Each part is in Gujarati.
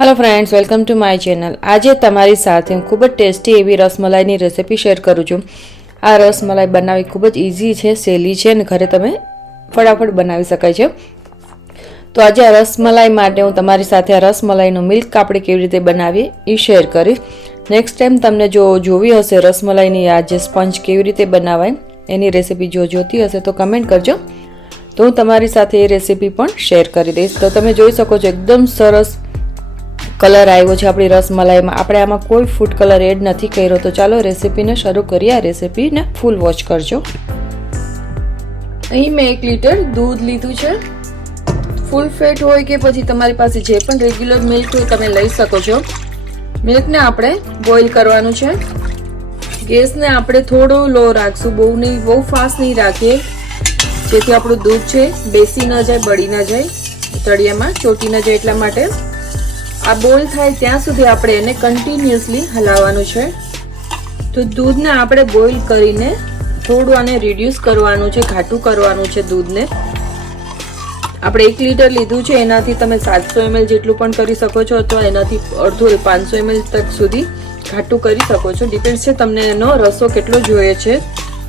Hello friends, welcome to my channel. आज तमारी साथे हूँ खूब टेस्टी एवी रसमलाई रेसिपी शेर करूँ छूँ। आ रसमलाई बनावी खूब इजी है, सहेली है ने घरे तमे फटाफट बनावी शकाय छे। तो आज आ रसमलाई माटे हूँ तमारी साथे आ रसमलाईनो मिल्क आपणे केवी रीते बनावीए ई शेर करीश। नेक्स्ट टाइम तमने जो जोवी हशे रसमलाईनी आ जे स्पंज केवी रीते बनावाय एनी रेसिपी जो जोती हशे तो कमेंट करजो, तो हूँ तमारी साथे ए रेसिपी पण शेर करी दईश। तो तमे जोई शको छो एकदम सरस कलर आव्यो छे आपणी रसमलाईमां। आपणे आमां कोई फूड कलर एड नथी कर्यो। तो चालो रेसिपीने शरू करीए। आ रेसिपीने फूल वॉच करजो। અહીં મેં 1 લીટર दूध लीधुं छे। फूल फेट होय के પછી તમારી પાસે જે પણ રેગ્યુલર મિલ્ક હોય તમે લઈ શકો છો। મિલ્કને આપણે બોઇલ કરવાનું છે। ગેસને આપણે થોડો લો રાખશું, બહુ ફાસ્ટ નહીં રાખીએ, જેથી આપણું દૂધ છે બેસી ન જાય, બળી ન જાય, તળિયામાં ચોટી ન જાય। એટલા માટે આ બોઇલ થાય ત્યાં સુધી આપણે એને કન્ટિન્યુઅસલી હલાવવાનું છે। તો દૂધને આપણે બોઇલ કરીને થોડું આને રિડ્યુસ કરવાનું છે, ઘાટું કરવાનું છે દૂધને। આપણે 1 લીટર લીધું છે, એનાથી તમે 700 ml જેટલું પણ કરી શકો છો, અથવા એનાથી અડધું 500 ml તક સુધી ઘાટું કરી શકો છો। ડિપેન્ડ છે તમને એનો રસો કેટલો જોઈએ છે,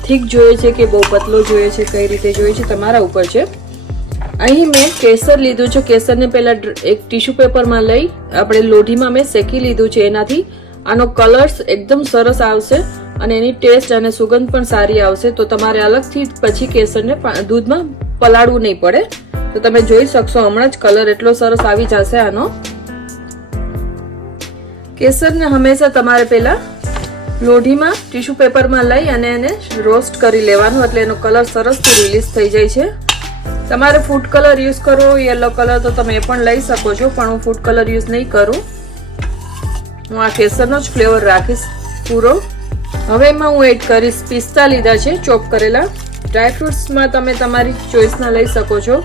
થીક જોઈએ છે કે બહુ પતલો જોઈએ છે, કઈ રીતે જોઈએ છે તમારા ઉપર છે। અહીં મેં કેસર લીધું છે। કેસરને પહેલા એક ટીશ્યુ પેપરમાં લઈ આપણે લોઢીમાં મેં શેકી લીધું છે। એનાથી આનો કલર એકદમ સરસ આવશે અને એની ટેસ્ટ અને સુગંધ પણ સારી આવશે। તો તમારે અલગથી પછી કેસરને દૂધમાં પલાળવું નહીં પડે। તો તમે જોઈ શકશો હમણાં જ કલર એટલો સરસ આવી જશે આનો। કેસરને હંમેશા તમારે પહેલા લોઢીમાં ટીશ્યુ પેપરમાં લઈ અને એને રોસ્ટ કરી લેવાનું, એટલે એનો કલર સરસથી રિલીઝ થઈ જાય છે। તમારે ફૂડ કલર યુઝ કરવો, યલો કલર, તો તમે એ પણ લઈ શકો છો, પણ હું ફૂડ કલર યુઝ નહીં કરું। હું આ કેસરનો જ ફ્લેવર રાખીશ પૂરો। હવે એમાં હું એડ કરીશ પિસ્તા લીધા છે ચોપ કરેલા। ડ્રાયફ્રૂટ્સમાં તમે તમારી ચોઈસના લઈ શકો છો,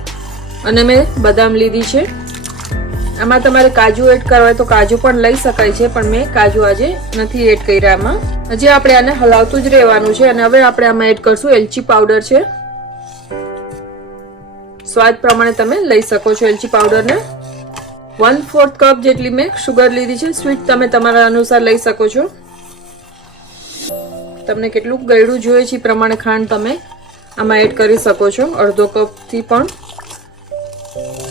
અને મેં બદામ લીધી છે। આમાં તમારે કાજુ એડ કરવા હોય તો કાજુ પણ લઈ શકાય છે, પણ મેં કાજુ આજે નથી એડ કર્યા આમાં। હજી આપણે આને હલાવતું જ રહેવાનું છે। અને હવે આપણે આમાં એડ કરશું એલચી પાવડર છે। સ્વાદ પ્રમાણે તમે લઈ શકો છો એલચી પાવડરને। 1/4 કપ જેટલી મેં શુગર લીધી છે। સ્વીટ તમે તમારા અનુસાર લઈ શકો છો। તમને કેટલું ગળ્યું જોઈએ છે એ પ્રમાણે ખાંડ તમે આમાં એડ કરી શકો છો। અડધો કપથી પણ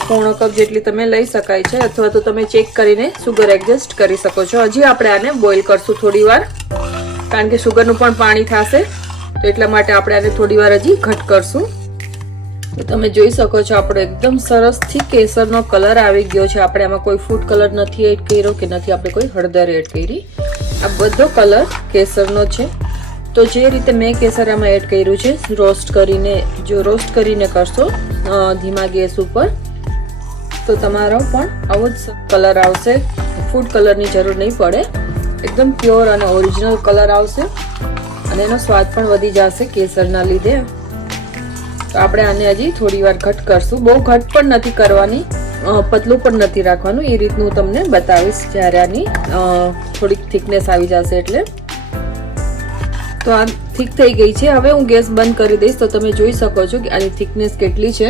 પોણો કપ જેટલી તમે લઈ શકાય છે, અથવા તો તમે ચેક કરીને શુગર એડજસ્ટ કરી શકો છો। હજી આપણે આને બોઇલ કરશું થોડી વાર, કારણ કે શુગરનું પણ પાણી થશે, તો એટલા માટે આપણે આને થોડી વાર હજી ઘટ કરશું। તો તમે જોઈ શકો છો આપણો એકદમ સરસથી કેસરનો કલર આવી ગયો છે। આપણે આમાં કોઈ ફૂડ કલર નથી એડ કર્યો કે નથી આપણે કોઈ હળદર એડ કરી। આ બધો કલર કેસરનો છે। તો જે રીતે મેં કેસર આમાં એડ કર્યું છે, રોસ્ટ કરીને કરશો ધીમા ગેસ ઉપર, તો તમારો પણ આવો જ કલર આવશે। ફૂડ કલરની જરૂર નહીં પડે, એકદમ પ્યોર અને ઓરિજિનલ કલર આવશે, અને એનો સ્વાદ પણ વધી જશે કેસરના લીધે। તો આપણે આને હજી થોડી વાર ઘટ કરશું। બહુ ઘટ પણ નથી કરવાની, પતલું પણ નથી રાખવાનું, એ રીતનું તમને બતાવીશ જ્યારે આની થોડીક થિકનેસ આવી જશે એટલે। તો આ થીક થઈ ગઈ છે। હવે હું ગેસ બંધ કરી દઈશ, તો તમે જોઈ શકો છો કે આની થિકનેસ કેટલી છે।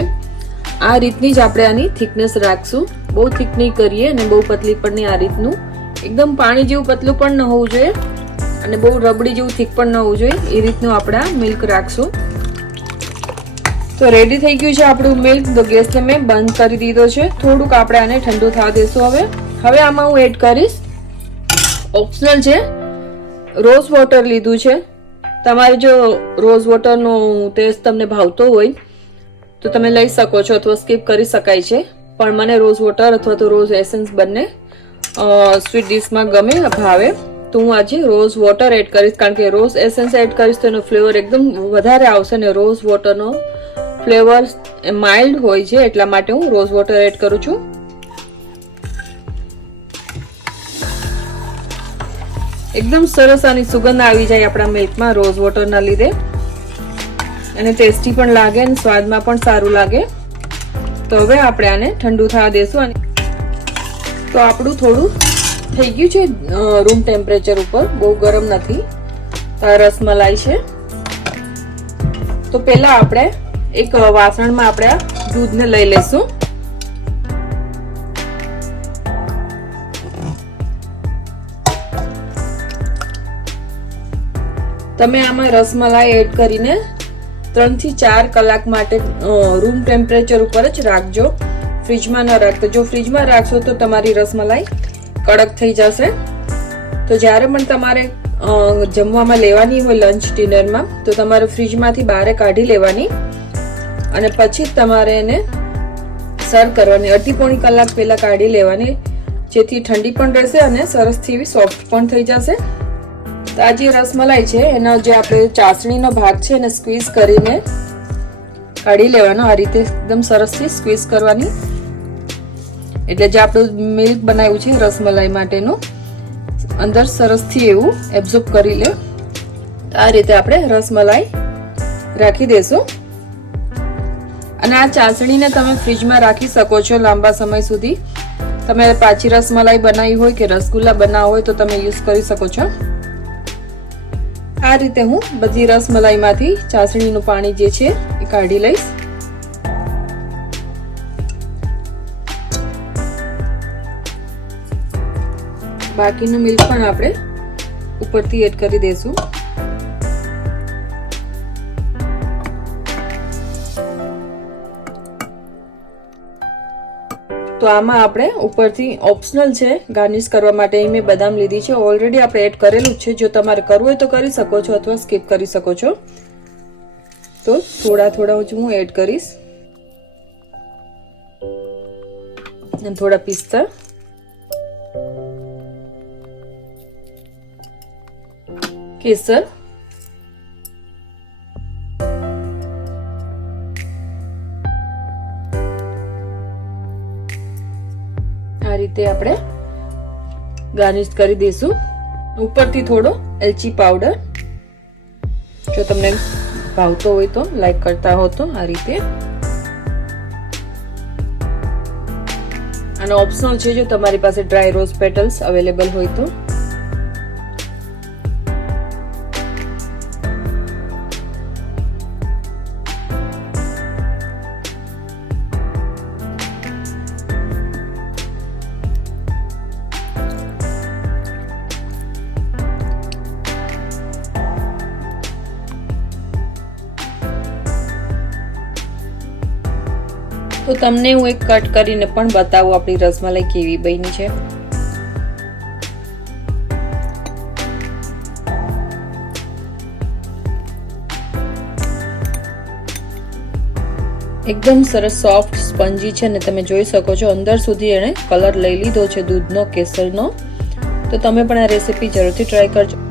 આ રીતની જ આપણે આની થિકનેસ રાખશું, બહુ થીક નહીં કરીએ અને બહુ પતલી પણ નહીં। આ રીતનું એકદમ પાણી જેવું પતલું પણ ન હોવું જોઈએ અને બહુ રબડી જેવું થીક પણ ન હોવું જોઈએ, એ રીતનું આપણે આ મિલ્ક રાખશું। તો રેડી થઈ ગયું છે આપણું મિલ્ક। તો ગેસને મેં બંધ કરી દીધો છે। થોડુંક આપણે આને ઠંડુ થવા દેશું। હવે આમાં હું એડ કરીશ, ઓપ્શનલ છે, રોઝ વોટર લીધું છે। તમારે જો રોઝ વોટરનો ટેસ્ટ તમને ભાવતો હોય તો તમે લઈ શકો છો, અથવા સ્કીપ કરી શકાય છે, પણ મને રોઝ વોટર અથવા તો રોઝ એસેન્સ બંને સ્વીટ ડિશમાં ગમે, ભાવે, તો હું આજે રોઝ વોટર એડ કરીશ, કારણ કે રોઝ એસેન્સ એડ કરીશ તો એનો ફ્લેવર એકદમ વધારે આવશે, ને રોઝ વોટરનો ફ્લેવર માઇલ્ડ હોય છે, એટલા માટે હું રોઝ વોટર એડ કરું છું। એકદમ સરસ આની સુગંધ આવી જાય આપણા મિલ્કમાં રોઝ વોટરના લીધે, અને ટેસ્ટી પણ લાગે અને સ્વાદમાં પણ સારું લાગે। તો હવે આપણે આને ઠંડુ થવા દેશું। તો આપણું થોડું થઈ ગયું છે રૂમ ટેમ્પરેચર ઉપર, બહુ ગરમ નથી। તો આ રસમલાઈ છે। તો પહેલા આપણે એક વાસણમાં આપણે આ દૂધને લઈ લેશું। તમે આમાં રસમલાઈ એડ કરીને 3 થી 4 કલાક માટે રૂમ ટેમ્પરેચર ઉપર જ રાખજો, ફ્રીજમાં ન રાખતા. જો ફ્રીજમાં રાખશો તો તમારી રસમલાઈ કડક થઈ જશે. તો જ્યારે પણ તમારે જમવામાં લેવાની હોય લંચ ડિનરમાં તો તમારે ફ્રીજમાંથી બહાર કાઢી લેવાની અને પછી જ તમારે એને સર્વ કરવાની. અડધી પોણી કલાક પહેલા કાઢી લેવાની, જેથી ઠંડી પણ રહેશે અને સરસથી એવી સોફ્ટ પણ થઈ જશે. તો આ જે રસમલાઈ છે એનો જે આપણે ચાસણીનો ભાગ છે એને સ્ક્વીઝ કરીને કાઢી લેવાનો. આ રીતે એકદમ સરસથી સ્ક્વીઝ કરવાની, એટલે જે આપણું મિલ્ક બનાવ્યું છે રસમલાઈ માટેનું અંદર સરસથી એવું એબ્ઝોર્બ કરી લે. આ રીતે આપણે રસમલાઈ રાખી દેશું. અને આ ચાસણીને તમે ફ્રીજમાં રાખી શકો છો લાંબા સમય સુધી. તમે પાછી રસમલાઈ બનાવી હોય કે રસગુલ્લા બનાવવા હોય તો તમે યુઝ કરી શકો છો. આ રીતે હું બધી રસમલાઈમાંથી ચાસણીનું પાણી જે છે એ કાઢી લઈશ. બાકીનું મિલ્ક પણ આપણે ઉપરથી એડ કરી દઈશું. તો આમાં આપણે ઉપરથી ઓપ્શનલ છે ગાર્નિશ કરવા માટે મેં બદામ લીધી છે. ઓલરેડી આપણે એડ કરેલું જ છે. જો તમારે કરવું હોય તો કરી શકો છો અથવા સ્કીપ કરી શકો છો. તો થોડા થોડા હું એડ કરીશ. અને થોડા પિસ્તા, કેસર, આ રીતે આપણે ગાર્નિશ કરી દઈશું. ઉપરથી થોડો એલચી પાવડર, જો તમને ભાવતો હોય તો, લાઈક કરતા હો તો આ રીતે. અને ઓપ્શનલ છે જો તમારી પાસે ડ્રાય રોઝ પેટલ્સ અવેલેબલ હોય તો. તો તમને હું એક કટ કરીને પણ બતાવું આપણી રસમલાઈ કેવી બની છે. એકદમ સરસ સોફ્ટ સ્પંજી છે ને તમે જોઈ શકો છો અંદર સુધી એને કલર લઈ લીધો છે દૂધનો, કેસરનો. તો તમે પણ આ રેસીપી જરૂરથી ટ્રાય કરજો.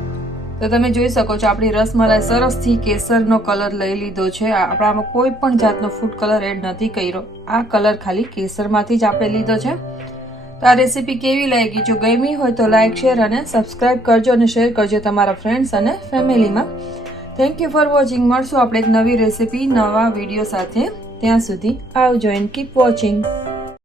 તો તમે જોઈ શકો છો આપણી રસમલાઈ સરસથી કેસરનો કલર લઈ લીધો છે. આપણામાં કોઈ પણ જાતનો ફૂડ કલર એડ નથી કર્યો. આ કલર ખાલી કેસરમાંથી જ આપણે લીધો છે. તો આ રેસીપી કેવી લાગી? જો ગમી હોય તો લાઈક, શેર અને સબસ્ક્રાઇબ કરજો અને શેર કરજો તમારા ફ્રેન્ડ્સ અને ફેમિલીમાં. Thank you for watching. મળશું આપણે એક નવી રેસીપી, નવા વિડીયો સાથે. ત્યાં સુધી આવજો એન્ડ કીપ વોચિંગ.